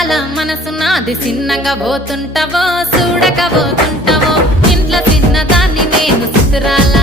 అందాల మనసు నాది చిన్నగా పోతుంటావో చూడక పోతుంటావో ఇంట్లో చిన్నదాన్ని నేను సుతురాలా